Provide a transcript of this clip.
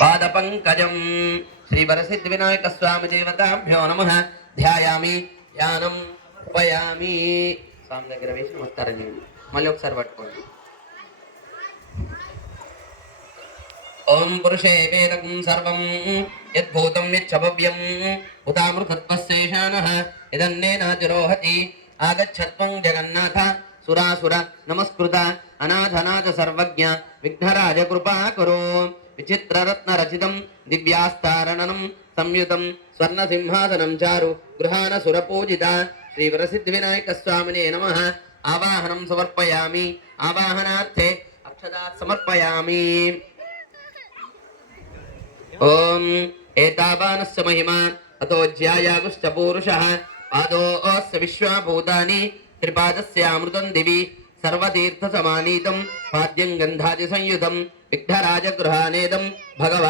पादपङ्कजं श्रीवरसिद्धिविनायकस्वामी देवताभ्यो नमः ध्यायामि ध्यानं उपयामि स्वामी దగ్గర వేసి నమస్కారం చేయండి మళ్ళీ ఒకసారి పట్టుకోండి ओम पुरुषे वेदकं सर्वं यद्भूतं यच्छभव्यं उतामृतत्वस्यैशानः इदन्नेनातिरोहति आगच्छत्वं जगन्नाथ सुरासुर नमस्कृत अनाथनाथ सर्वज्ञ विघ्नराज कृपा करो विचित्ररत्नरचितं दिव्यास्तारणनं संयुतं स्वर्णसिंहासनं चारु गृहाण सुरपूजिता श्रीवरसिद्धिविनायकस्वामिने नमः आवाहनं समर्पयामि आवाहनार्थे अक्षतात् समर्पयामि ओम एतावानस्य महिमा अतो ज्यायागुश्च पूरुषः पादोऽस्य विश्वभूतानि त्रिपादस्य अमृतं दिवि सर्वतीर्थसमानीतं पाद्यं गन्धादिसंयुतं विघ्नराजगृहानेदं भगवान्